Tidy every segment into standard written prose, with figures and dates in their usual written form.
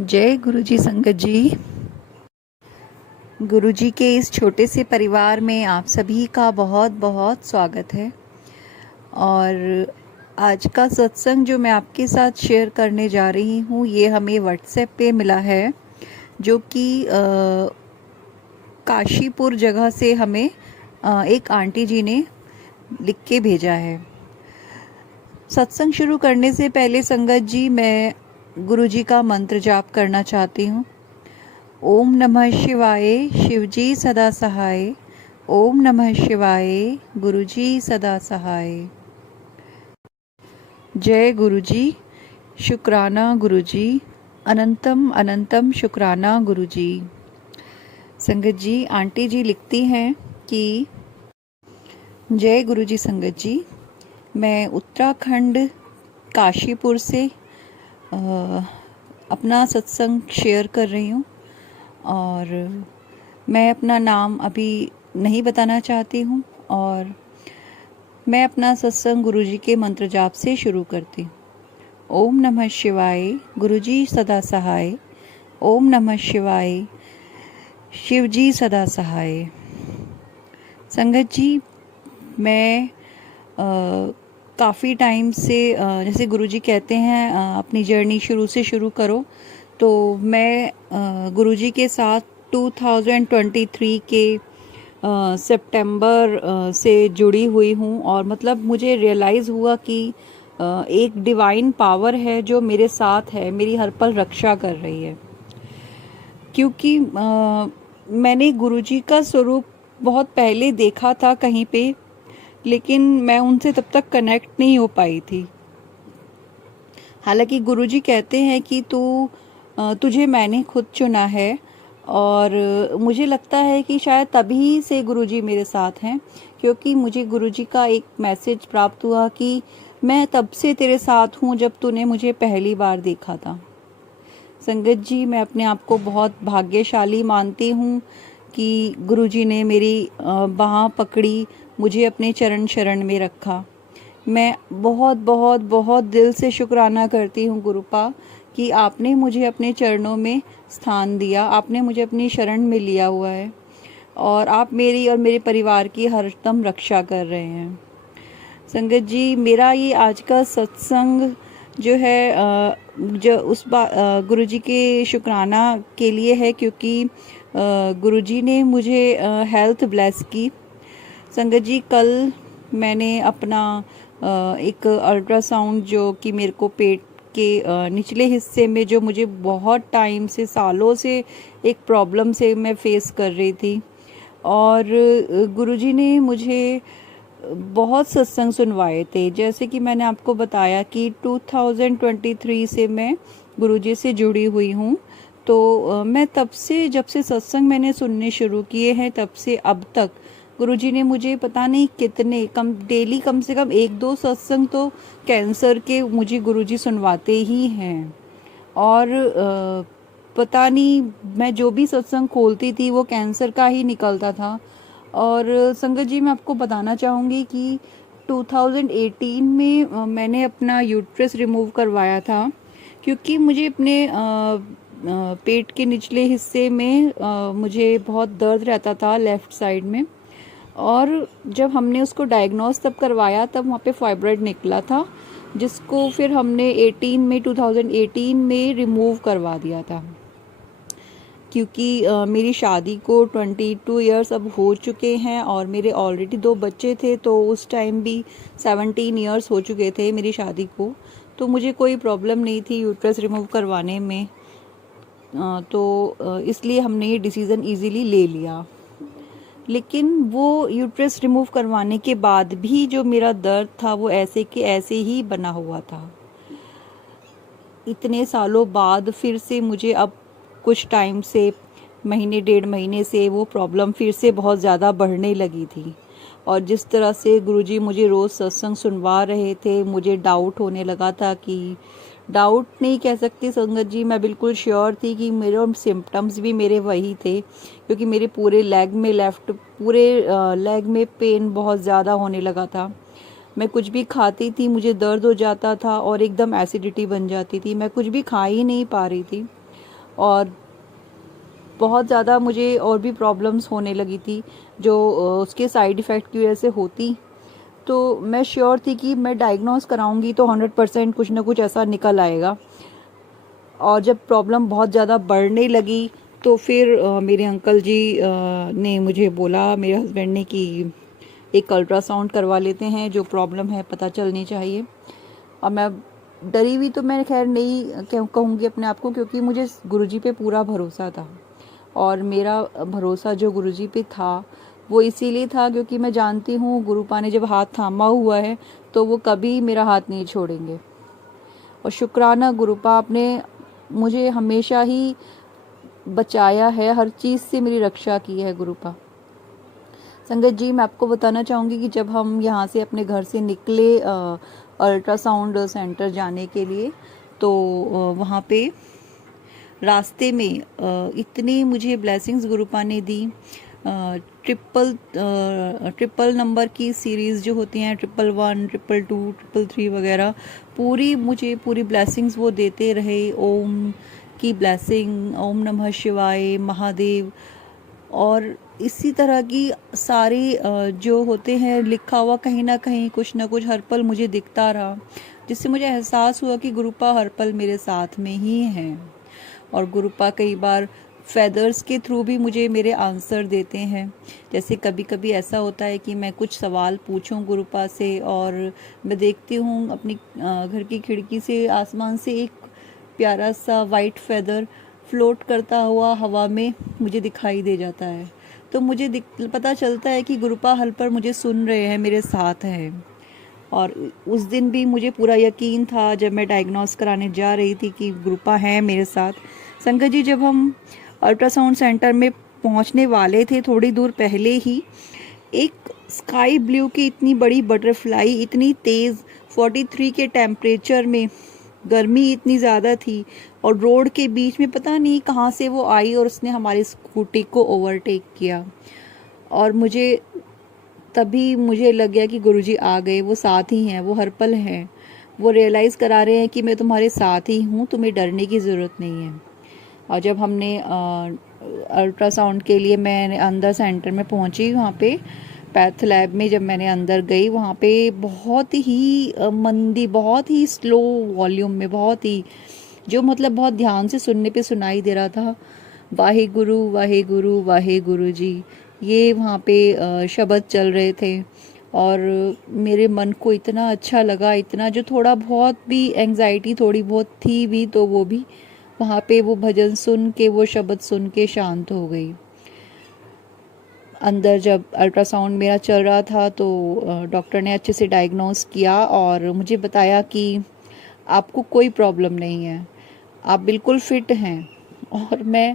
जय गुरुजी संगत जी। गुरुजी के इस छोटे से परिवार में आप सभी का बहुत बहुत स्वागत है। और आज का सत्संग जो मैं आपके साथ शेयर करने जा रही हूँ ये हमें व्हाट्सएप पे मिला है, जो कि काशीपुर जगह से हमें एक आंटी जी ने लिख के भेजा है। सत्संग शुरू करने से पहले संगत जी मैं गुरुजी का मंत्र जाप करना चाहती हूँ। ओम नमः शिवाय, शिवजी सदा सहाय। ओम नमः शिवाय, गुरुजी सदा सहाय। जय गुरुजी, शुक्राना गुरुजी, अनंतम अनंतम शुक्राना गुरुजी। संगत जी, आंटी जी लिखती हैं कि जय गुरुजी संगत जी, मैं उत्तराखंड काशीपुर से अपना सत्संग शेयर कर रही हूँ और मैं अपना नाम अभी नहीं बताना चाहती हूँ और मैं अपना सत्संग गुरुजी के मंत्र जाप से शुरू करती हूँ। ओम नमः शिवाय, गुरुजी सदा सहाय। ओम नमः शिवाय, शिवजी सदा सहाय। संगत जी, मैं काफ़ी टाइम से जैसे गुरुजी कहते हैं अपनी जर्नी शुरू से शुरू करो, तो मैं गुरुजी के साथ 2023 के सितंबर से जुड़ी हुई हूँ। और मतलब मुझे रियलाइज़ हुआ कि एक डिवाइन पावर है जो मेरे साथ है, मेरी हर पल रक्षा कर रही है। क्योंकि मैंने गुरुजी का स्वरूप बहुत पहले देखा था कहीं पे, लेकिन मैं उनसे तब तक कनेक्ट नहीं हो पाई थी। हालांकि गुरुजी कहते हैं कि तुझे मैंने खुद चुना है, और मुझे लगता है कि शायद तभी से गुरुजी मेरे साथ हैं, क्योंकि मुझे गुरुजी का एक मैसेज प्राप्त हुआ कि मैं तब से तेरे साथ हूँ जब तूने मुझे पहली बार देखा था। संगत जी, मैं अपने आप को बहुत भाग्यशाली मानती हूँ कि गुरुजी ने मेरी बाँह पकड़ी, मुझे अपने चरण शरण में रखा। मैं बहुत बहुत बहुत दिल से शुक्राना करती हूँ गुरुपा कि आपने मुझे अपने चरणों में स्थान दिया, आपने मुझे अपनी शरण में लिया हुआ है और आप मेरी और मेरे परिवार की हरदम रक्षा कर रहे हैं। संगत जी, मेरा ये आज का सत्संग जो है जो गुरुजी के शुक्राना के लिए है, क्योंकि गुरुजी ने मुझे हेल्थ ब्लेस की। संगत जी, कल मैंने अपना एक अल्ट्रासाउंड, जो कि मेरे को पेट के निचले हिस्से में, जो मुझे बहुत टाइम से, सालों से एक प्रॉब्लम से मैं फेस कर रही थी, और गुरुजी ने मुझे बहुत सत्संग सुनवाए थे। जैसे कि मैंने आपको बताया कि 2023 से मैं गुरुजी से जुड़ी हुई हूँ। तो मैं तब से, जब से सत्संग मैंने सुनने शुरू किए हैं, तब से अब तक गुरुजी ने मुझे पता नहीं कितने डेली कम से कम 1-2 सत्संग तो कैंसर के मुझे गुरुजी सुनवाते ही हैं। और पता नहीं, मैं जो भी सत्संग खोलती थी वो कैंसर का ही निकलता था। और संगत जी, मैं आपको बताना चाहूँगी कि 2018 में मैंने अपना यूट्रस रिमूव करवाया था, क्योंकि मुझे अपने पेट के निचले हिस्से में मुझे बहुत दर्द रहता था लेफ़्ट साइड में। और जब हमने उसको डायग्नोस तब करवाया, तब वहाँ पे फाइब्रॉइड निकला था, जिसको फिर हमने 2018 में रिमूव करवा दिया था। क्योंकि मेरी शादी को 22 इयर्स अब हो चुके हैं और मेरे ऑलरेडी 2 बच्चे थे, तो उस टाइम भी 17 इयर्स हो चुके थे मेरी शादी को, तो मुझे कोई प्रॉब्लम नहीं थी यूट्रस रिमूव करवाने में। तो इसलिए हमने ये डिसीज़न इजीली ले लिया। लेकिन वो यूट्रस रिमूव करवाने के बाद भी जो मेरा दर्द था वो ऐसे के ऐसे ही बना हुआ था। इतने सालों बाद फिर से मुझे अब कुछ टाइम से, महीने 1.5 महीने से, वो प्रॉब्लम फिर से बहुत ज़्यादा बढ़ने लगी थी। और जिस तरह से गुरुजी मुझे रोज़ सत्संग सुनवा रहे थे, मुझे डाउट होने लगा था कि, डाउट नहीं कह सकती संगत जी, मैं बिल्कुल श्योर थी कि मेरे सिम्टम्स भी मेरे वही थे, क्योंकि मेरे पूरे लेग में, पूरे लेग में पेन बहुत ज़्यादा होने लगा था। मैं कुछ भी खाती थी मुझे दर्द हो जाता था और एकदम एसिडिटी बन जाती थी, मैं कुछ भी खा ही नहीं पा रही थी। और बहुत ज़्यादा मुझे और भी प्रॉब्लम्स होने लगी थी जो उसके साइड इफ़ेक्ट की वजह से होती। तो मैं श्योर थी कि मैं डायग्नोस कराऊंगी तो 100% कुछ ना कुछ ऐसा निकल आएगा। और जब प्रॉब्लम बहुत ज़्यादा बढ़ने लगी तो फिर मेरे अंकल जी ने मुझे बोला, मेरे हस्बैंड ने, कि एक अल्ट्रासाउंड करवा लेते हैं, जो प्रॉब्लम है पता चलनी चाहिए। और मैं डरी हुई तो मैं खैर नहीं कहूँगी अपने आप को, क्योंकि मुझे गुरुजी पे पूरा भरोसा था। और मेरा भरोसा जो गुरुजी पे था वो इसीलिए था क्योंकि मैं जानती हूँ गुरुपा ने जब हाथ थामा हुआ है तो वो कभी मेरा हाथ नहीं छोड़ेंगे। और शुक्राना गुरुपा, आपने मुझे हमेशा ही बचाया है, हर चीज़ से मेरी रक्षा की है गुरुपा। संगत जी, मैं आपको बताना चाहूँगी कि जब हम यहाँ से अपने घर से निकले अल्ट्रासाउंड सेंटर जाने के लिए, तो वहाँ पे रास्ते में इतनी मुझे ब्लेसिंग्स गुरुपा ने दी। ट्रिपल नंबर की सीरीज़ जो होती हैं, 111, 222, 333 वगैरह, पूरी ब्लेसिंग्स वो देते रहे। ओम की ब्लेसिंग, ओम नमः शिवाय, महादेव, और इसी तरह की सारी जो होते हैं लिखा हुआ कहीं ना कहीं कुछ ना कुछ हर पल मुझे दिखता रहा, जिससे मुझे एहसास हुआ कि गुरुपा हर पल मेरे साथ में ही हैं। और गुरुपा कई बार फेदर्स के थ्रू भी मुझे मेरे आंसर देते हैं। जैसे कभी कभी ऐसा होता है कि मैं कुछ सवाल पूछूं गुरुपा से और मैं देखती हूँ अपनी घर की खिड़की से आसमान से एक प्यारा सा वाइट फेदर फ्लोट करता हुआ हवा में मुझे दिखाई दे जाता है। तो मुझे पता चलता है कि गुरुपा हल पर मुझे सुन रहे हैं, मेरे साथ हैं। और उस दिन भी मुझे पूरा यकीन था जब मैं डायग्नोस कराने जा रही थी कि गुरुपा है मेरे साथ। संगत जी, जब हम अल्ट्रासाउंड सेंटर में पहुंचने वाले थे, थोड़ी दूर पहले ही एक स्काई ब्लू की इतनी बड़ी बटरफ्लाई, इतनी तेज़ 43 के टेम्परेचर में, गर्मी इतनी ज़्यादा थी, और रोड के बीच में पता नहीं कहाँ से वो आई और उसने हमारी स्कूटी को ओवरटेक किया। और तभी मुझे लग गया कि गुरुजी आ गए, वो साथ ही हैं, वो हर पल हैं, वो रियलाइज़ करा रहे हैं कि मैं तुम्हारे साथ ही हूँ, तुम्हें डरने की ज़रूरत नहीं है। और जब हमने अल्ट्रासाउंड के लिए मैं अंदर सेंटर में पहुँची, वहाँ पे पैथ लैब में जब मैंने अंदर गई, वहाँ पे बहुत ही मंदी, बहुत ही स्लो वॉल्यूम में, बहुत ही जो मतलब बहुत ध्यान से सुनने पे सुनाई दे रहा था, वाहे गुरु वाहे गुरु वाहे गुरु जी, ये वहाँ पे शब्द चल रहे थे। और मेरे मन को इतना अच्छा लगा, इतना, जो थोड़ा बहुत भी एंग्जाइटी थोड़ी बहुत थी भी तो वो भी वहाँ पे वो भजन सुन के, वो शब्द सुन के शांत हो गई। अंदर जब अल्ट्रासाउंड मेरा चल रहा था तो डॉक्टर ने अच्छे से डायग्नोस किया और मुझे बताया कि आपको कोई प्रॉब्लम नहीं है, आप बिल्कुल फिट हैं। और मैं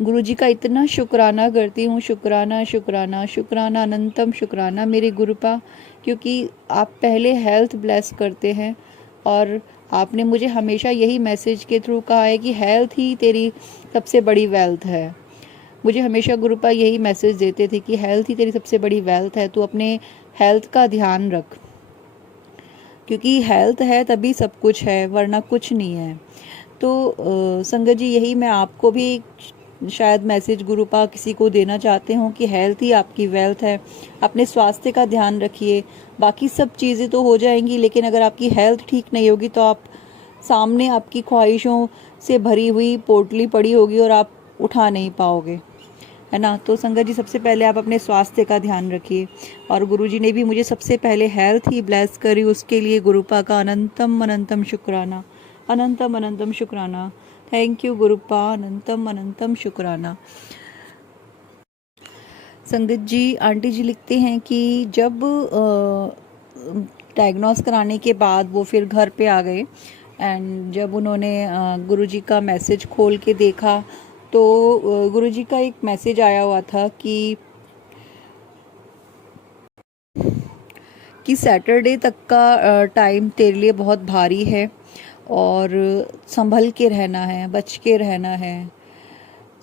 गुरुजी का इतना शुक्राना करती हूँ, शुक्राना शुक्राना शुक्राना, अनंतम शुक्राना मेरे गुरुपा, क्योंकि आप पहले हेल्थ ब्लेस करते हैं और आपने मुझे हमेशा यही मैसेज के थ्रू कहा है कि हेल्थ ही तेरी सबसे बड़ी वेल्थ है। मुझे हमेशा गुरुपा यही मैसेज देते थे कि हेल्थ ही तेरी सबसे बड़ी वेल्थ है, तू अपने हेल्थ का ध्यान रख, क्योंकि हेल्थ है तभी सब कुछ है, वरना कुछ नहीं है। तो संगत जी, यही मैं आपको भी शायद मैसेज गुरुपा किसी को देना चाहते हो कि हेल्थ ही आपकी वेल्थ है। अपने स्वास्थ्य का ध्यान रखिए, बाकी सब चीज़ें तो हो जाएंगी, लेकिन अगर आपकी हेल्थ ठीक नहीं होगी तो आप सामने आपकी ख्वाहिशों से भरी हुई पोटली पड़ी होगी और आप उठा नहीं पाओगे, है ना। तो संगत जी, सबसे पहले आप अपने स्वास्थ्य का ध्यान रखिए, और गुरुजी ने भी मुझे सबसे पहले हेल्थ ही ब्लेस करी, उसके लिए गुरुपा का अनंतम अनंतम शुक्राना, अनंतम अनंतम शुक्राना। थैंक यू गुरुपा, अनंतम अनंतम शुक्राना। संगत जी, आंटी जी लिखते हैं कि जब डायग्नोस कराने के बाद वो फिर घर पे आ गए, एंड जब उन्होंने गुरुजी का मैसेज खोल के देखा तो गुरुजी का एक मैसेज आया हुआ था कि सैटरडे तक का टाइम तेरे लिए बहुत भारी है और संभल के रहना है, बच के रहना है।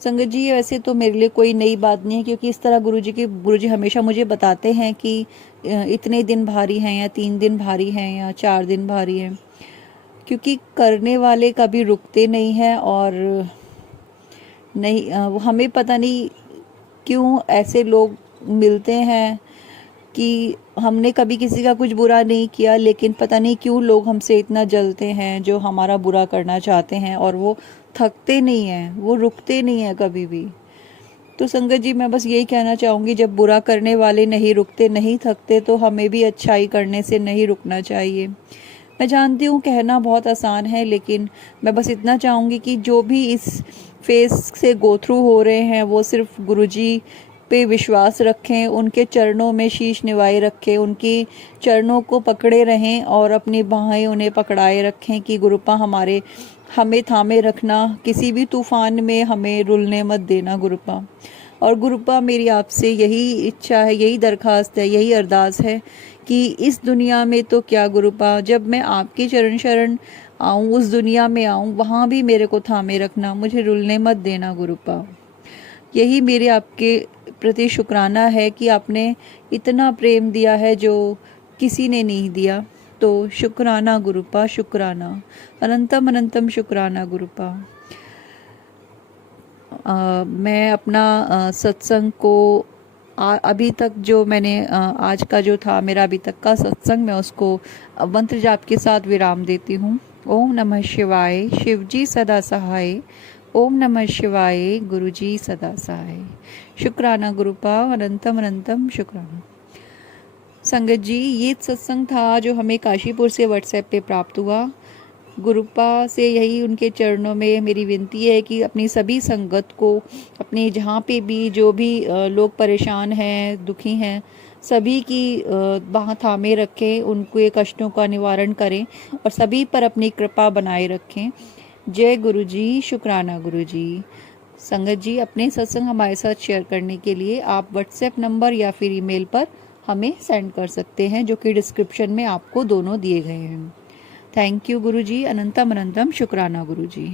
संगत जी, वैसे तो मेरे लिए कोई नई बात नहीं है, क्योंकि इस तरह गुरुजी हमेशा मुझे बताते हैं कि इतने दिन भारी हैं, या 3 दिन भारी हैं, या 4 दिन भारी हैं। क्योंकि करने वाले कभी रुकते नहीं हैं, और नहीं हमें पता नहीं क्यों ऐसे लोग मिलते हैं कि हमने कभी किसी का कुछ बुरा नहीं किया, लेकिन पता नहीं क्यों लोग हमसे इतना जलते हैं जो हमारा बुरा करना चाहते हैं, और वो थकते नहीं हैं, वो रुकते नहीं हैं कभी भी। तो संगत जी, मैं बस यही कहना चाहूँगी, जब बुरा करने वाले नहीं रुकते, नहीं थकते, तो हमें भी अच्छाई करने से नहीं रुकना चाहिए। मैं जानती हूँ कहना बहुत आसान है, लेकिन मैं बस इतना चाहूँगी कि जो भी इस फेस से गो थ्रू हो रहे हैं वो सिर्फ गुरुजी पे विश्वास रखें, उनके चरणों में शीश निवाए रखें, उनके चरणों को पकड़े रहें और अपनी बाहें उन्हें पकड़ाए रखें कि गुरुपा हमें थामे रखना, किसी भी तूफान में हमें रुलने मत देना गुरुपा। और गुरुपा, मेरी आपसे यही इच्छा है, यही दरखास्त है, यही अरदास है कि इस दुनिया में तो क्या गुरुपा, जब मैं आपके चरण शरण आऊँ, उस दुनिया में आऊँ, वहाँ भी मेरे को थामे रखना, मुझे रुलने मत देना गुरुपा। यही मेरे आपके प्रति शुक्राना है कि आपने इतना प्रेम दिया है जो किसी ने नहीं दिया। तो शुक्राना गुरुपा, शुक्राना, अनंतम अनंतम शुक्राना गुरुपा। मैं अपना सत्संग को अभी तक जो मैंने आज का जो था मेरा अभी तक का सत्संग, मैं उसको मंत्र जाप के साथ विराम देती हूँ। ओम नमः शिवाय, शिवजी सदा सहाय। ओम नमः शिवाय, गुरुजी सदा सहाय। शुक्राना गुरुपा, अनंतम अनंतम शुक्राना। संगत जी, ये सत्संग था जो हमें काशीपुर से व्हाट्सएप पे प्राप्त हुआ। गुरुपा से यही उनके चरणों में मेरी विनती है कि अपनी सभी संगत को, अपने जहाँ पे भी जो भी लोग परेशान हैं, दुखी हैं, सभी की बाह थामे रखें, उनके कष्टों का निवारण करें और सभी पर अपनी कृपा बनाए रखें। जय गुरु जी, शुक्राना गुरु जी। संगत जी, अपने सत्संग हमारे साथ शेयर करने के लिए आप व्हाट्सएप नंबर या फिर ईमेल पर हमें सेंड कर सकते हैं, जो कि डिस्क्रिप्शन में आपको दोनों दिए गए हैं। थैंक यू गुरु जी, अनंतम अनंतम शुक्राना गुरु जी।